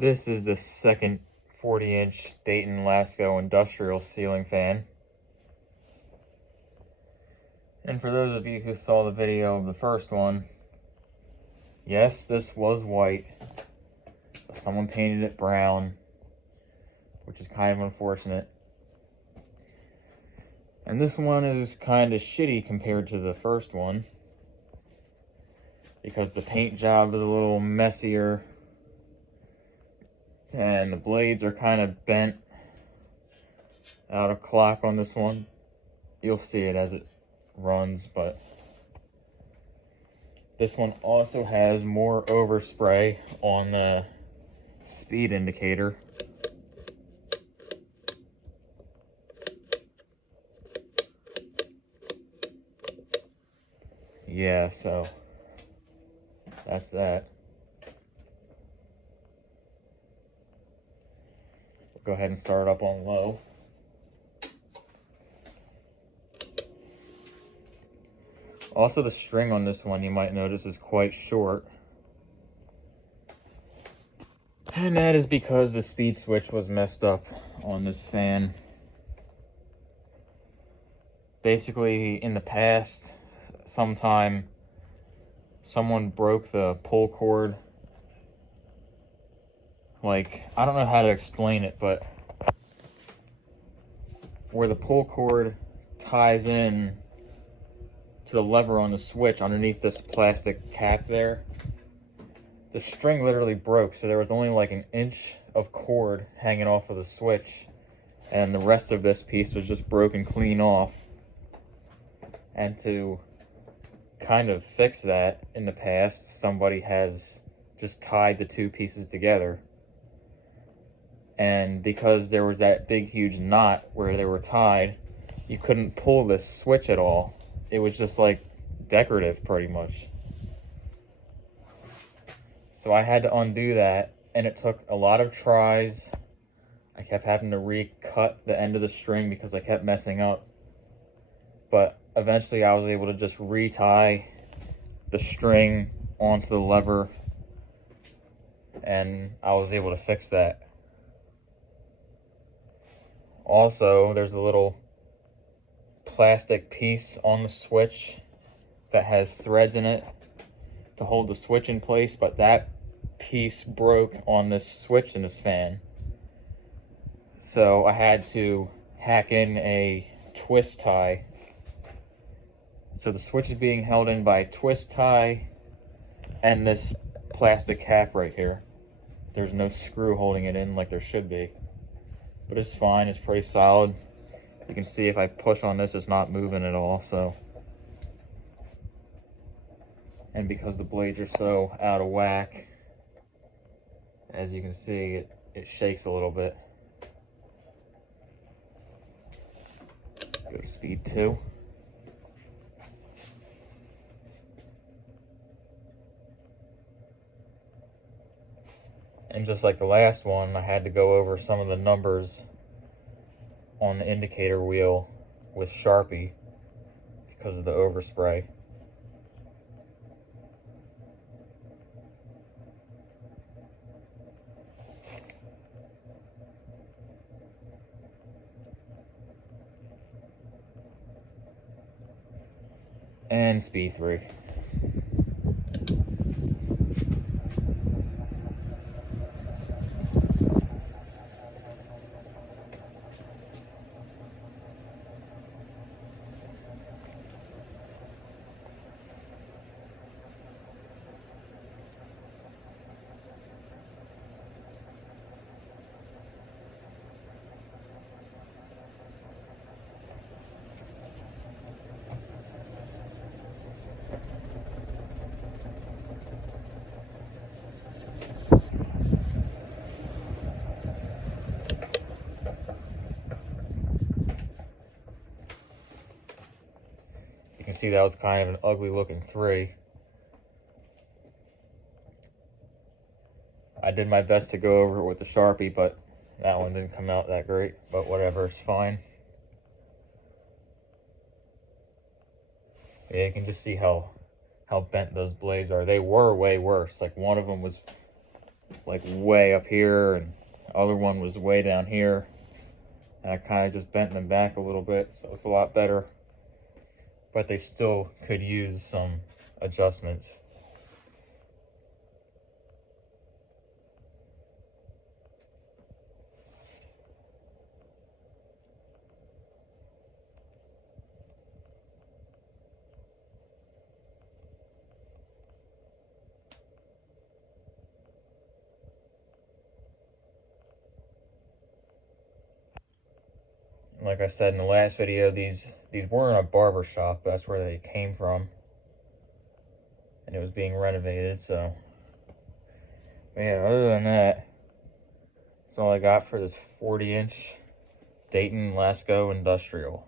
This is the second 40-inch Dayton Lasko industrial ceiling fan. And for those of you who saw the video of the first one, yes, this was white, but someone painted it brown, which is kind of unfortunate. And this one is kind of shitty compared to the first one, because the paint job is a little messier, and the blades are kind of bent out of clock on this one. You'll see it as it runs, but this one also has more overspray on the speed indicator. Yeah, so that's that. Go ahead and start up on low. Also, the string on this one, you might notice, is quite short. And that is because the speed switch was messed up on this fan. Basically, in the past, sometime someone broke the pull cord. Like, I don't know how to explain it, but where the pull cord ties in to the lever on the switch underneath this plastic cap there, the string literally broke, so there was only like an inch of cord hanging off of the switch, and the rest of this piece was just broken clean off. And to kind of fix that, in the past, somebody has just tied the two pieces together. And because there was that big huge knot where they were tied, you couldn't pull this switch at all. It was just like decorative, pretty much. So I had to undo that, and it took a lot of tries. I kept having to recut the end of the string because I kept messing up. But eventually I was able to just retie the string onto the lever, and I was able to fix that. Also, there's a little plastic piece on the switch that has threads in it to hold the switch in place, but that piece broke on this switch in this fan. So I had to hack in a twist tie. So the switch is being held in by a twist tie and this plastic cap right here. There's no screw holding it in like there should be. But it's fine, it's pretty solid. You can see if I push on this, it's not moving at all, so. And because the blades are so out of whack, as you can see, it shakes a little bit. Go to speed 2. And just like the last one, I had to go over some of the numbers on the indicator wheel with Sharpie because of the overspray. And speed 3. You can see that was kind of an ugly looking 3. I did my best to go over it with the Sharpie, but that one didn't come out that great, but whatever, it's fine. Yeah, you can just see how bent those blades are. They were way worse. Like, one of them was like way up here, and the other one was way down here. And I kind of just bent them back a little bit, so it's a lot better. But they still could use some adjustments. Like I said in the last video, these weren't a barber shop, but that's where they came from. And it was being renovated, so. But yeah, other than that, that's all I got for this 40-inch Dayton Lasko Industrial.